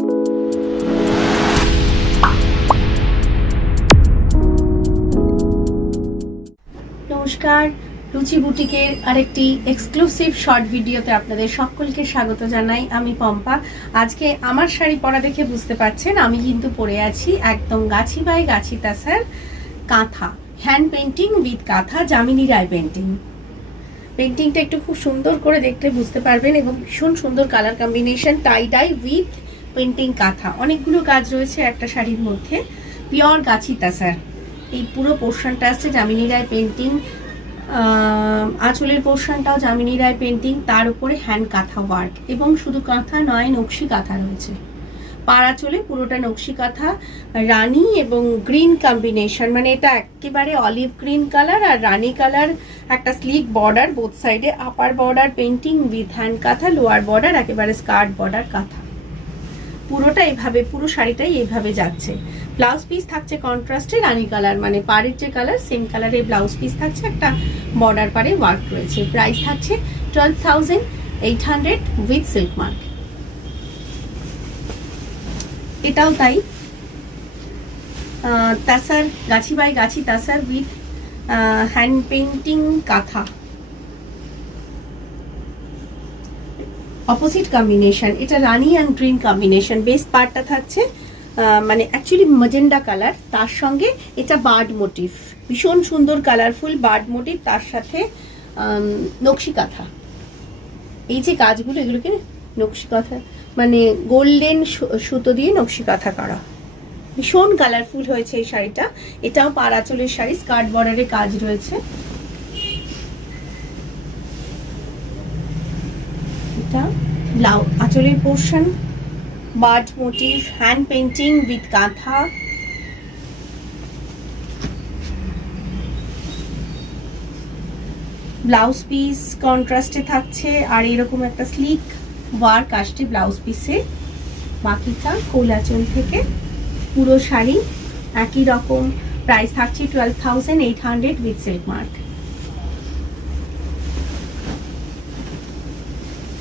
নমস্কার, রুচি বুটিকের আরেকটি এক্সক্লুসিভ শর্ট ভিডিওতে আপনাদের সকলকে স্বাগত জানাই। আমি পম্পা। আজকে আমার শাড়ি পরা দেখে বুঝতে পারছেন আমি কিন্তু পরে আছি একদম গাছি বাই গাছি তাসার কাঁথা, হ্যান্ড পেন্টিং উইথ কাঁথা, যামিনী রায় পেন্টিং। পেন্টিংটা একটু খুব সুন্দর করে দেখলে বুঝতে পারবেন এবং ভীষণ সুন্দর colour combination, tie dye with painting kantha. অনেকগুলো কাজ রয়েছে একটা শাড়ির মধ্যে। পিওর গাছি তাসার এই পুরো পোর্শনটা আসছে যামিনী রায় পেন্টিং, আঁচলের পোর্শনটাও যামিনী রায় পেন্টিং, তার উপরে হ্যান্ড কাঁথা ওয়ার্ক এবং শুধু কাঁথা নয়, নকশি কাঁথা রয়েছে। পাড় আঁচলে পুরোটা নকশি কাঁথা, রানী এবং গ্রিন কম্বিনেশন, মানে এটা একেবারে অলিভ গ্রিন কালার আর রানী কালার, একটা স্লিক বর্ডার বোথ সাইডে, upper border painting with hand কাঁথা, লোয়ার বর্ডার একেবারে স্কার্ট বর্ডার কাঁথা। পুরোটা এইভাবে, পুরো শাড়িটাই এইভাবে যাচ্ছে। ব্লাউজ পিস থাকছে কন্ট্রাস্টে রানী কালার, মানে পাড়ের যে কালার সেম কালারের ব্লাউজ পিস থাকছে, একটা বর্ডার পাড়ে ওয়ার্ক রয়েছে। প্রাইস থাকছে 12,800 উইথ সিল্ক মার্ক। এটাও তাই, তাসার গাছি by Gachhi তাসার with hand painting কাঁথা, অপোজিট কম্বিনেশন। এটা রানী অ্যান্ড গ্রিন কম্বিনেশন। বেস পার্টটা থাকছে মানে অ্যাকচুয়ালি ম্যাজেন্ডা কালার, তার সঙ্গে এটা বার্ড মোটিভ, ভীষণ সুন্দর কালারফুল বার্ড মোটিভ, তার সাথে নকশি কাঁথা। এই যে কাজগুলো এগুলোকে নকশি কাঁথা মানে গোল্ডেন সুতো দিয়ে নকশি কাঁথা করা, ভীষণ কালারফুল হয়েছে এই শাড়িটা। এটাও পাড় আঁচলের শাড়ি, স্কার্ট বর্ডারে কাজ রয়েছে। এটা ব্লাউজ, আঁচলের portion bird motif, hand painting with kantha, blouse piece কন্ট্রাস্টে থাকছে আর এরকম একটা স্লিক ওয়ার্ক আসছে ব্লাউজ পিসে। বাকিটা কোলাচল থেকে পুরো শাড়ি একই রকম। প্রাইস থাকছে 12,800 উইথ সিল্ক মার্ক।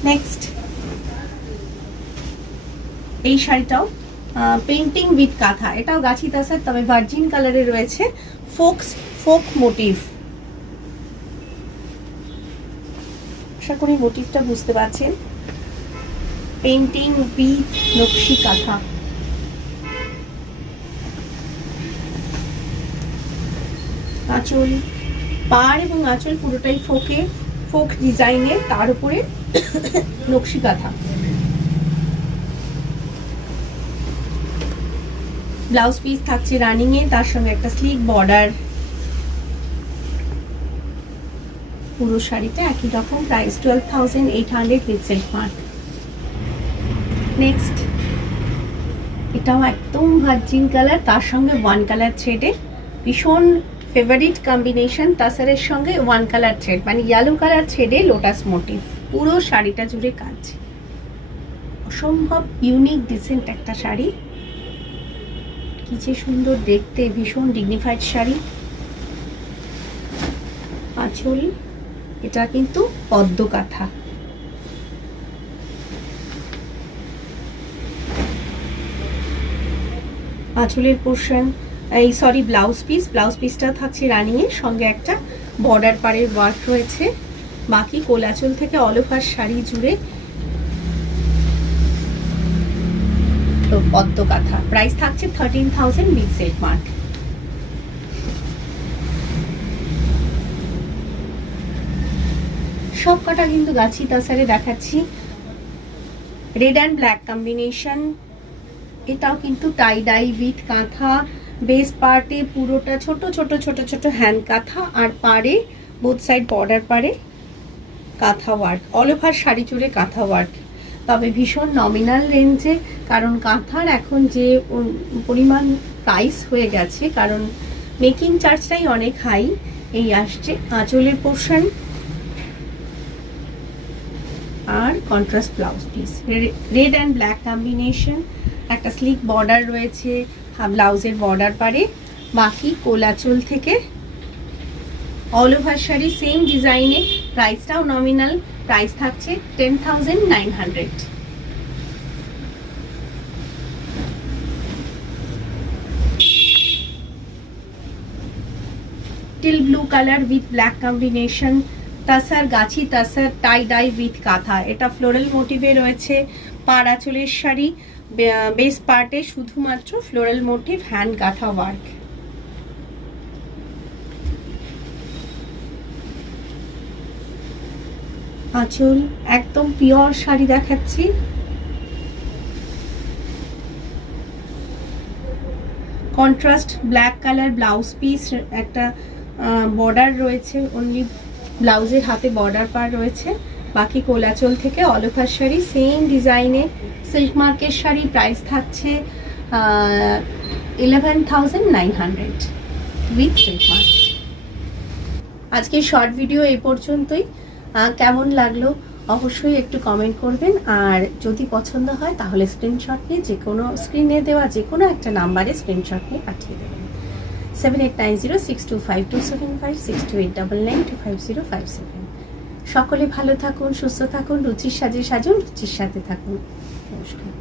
নেক্সট এই শাড়িটাও পেন্টিং উইথ কাঁথা, এটাও গাছি তাসার, তবে ভার্জিন কালারে রয়েছে, ফোক মোটিভ। আশা করি মোটিভটা বুঝতে পারছেন। পেন্টিং উইথ নকশি কাঁথা, আঁচল, পাড় এবং আঁচল পুরোটাই ফোক ডিজাইনে, তার উপরে নকশি কাঁথা। ব্লাউজ পিস থাকছে রানিং এ, তার সঙ্গে একটা স্লিক বর্ডার। পুরো শাড়িটা একই রকম। Price 12,800 with silk mark. Next এটাও একদম ভার্জিন কালার, তার সঙ্গে ওয়ান কালার থ্রেডে, ভীষণ ফেভারিট কম্বিনেশন তাসারের সঙ্গে ওয়ান কালার থ্রেড, মানে ইয়েলো কালার থ্রেডে লোটাস মোটিভ। পুরো শাড়িটা জুড়ে কাজ, অসম্ভব ইউনিক ডিসেন্ট একটা শাড়ি, কি যে সুন্দর দেখতে, ভীষণ ডিগনিফাইড শাড়ি। আঁচল, এটা কিন্তু পদ্ম কাঁথা। আঁচলের পোর্শন ব্লাউজ পিসটা থাকছে রানিং এর সঙ্গে একটা বর্ডার পাড়ের ওয়ার্ক রয়েছে। বাকি কোলাচল থেকে অল ওভার শাড়ি জুড়ে পদ্ম কাঁথা। প্রাইস থাকছে 13,000 উইথ সিল্ক মার্ক। সব কটা কিন্তু গাছি তাসারে দেখাচ্ছি। রেড অ্যান্ড ব্ল্যাক কম্বিনেশন, এটাও কিন্তু টাই ডাই উইথ কাঁথা। বেস পার্টে পুরোটা ছোট ছোট ছোট ছোট হ্যান্ড কাঁথা, আর পাড়ে বোথ সাইড বর্ডার পাড়ে কাঁথা ওয়ার্ক, অল ওভার শাড়ি জুড়ে কাঁথা ওয়ার্ক। তবে ভীষণ নমিনাল রেঞ্জে, কারণ কাঁথার এখন যে পরিমাণ প্রাইস হয়ে গেছে, কারণ মেকিং চার্জটাই অনেক হাই। এই আসছে আঁচলের পোর্শন আর contrast blouse piece, red and black combination, একটা স্লিক বর্ডার রয়েছে ব্লাউজের বর্ডার পারে। বাকি কোলাচল থেকে অল ওভার শাড়ি সেম ডিজাইনে। প্রাইসটাও নমিনাল, প্রাইস থাকছে 10,900। Teal blue colour with black combination, tussar গাছি তাসার টাই ডাই উইথ কাঁথা। এটা ফ্লোরাল মোটিভে রয়েছে। পাড় আঁচলের শাড়ি, বেস পার্টে শুধুমাত্র ফ্লোরাল মোটিভ, হ্যান্ড কাঁথা ওয়ার্ক। আঁচল একদম পিওর শাড়ি দেখাচ্ছি। Contrast black colour blouse piece, একটা বর্ডার রয়েছে, অনলি ব্লাউজের হাতে বর্ডার পার রয়েছে, বাকি কোলাচল থেকে অল ওভার শাড়ি সেম ডিজাইনে। সিল্ক মার্কের শাড়ি, প্রাইস থাকছে 11,900 উইথ সিল্ক মার্ক। আজকের শর্ট ভিডিও এই পর্যন্তই। কেমন লাগলো অবশ্যই একটু কমেন্ট করবেন, আর যদি পছন্দ হয় তাহলে স্ক্রিনশট নিয়ে যে কোনো স্ক্রিনে দেওয়া যে কোনো একটা নাম্বারে স্ক্রিনশট নিয়ে পাঠিয়ে দেবেন। 7890625275 6289925057। সকলে ভালো থাকুন, সুস্থ থাকুন, রুচির সাজে সাজুন, রুচির সাথে থাকুন। নমস্কার।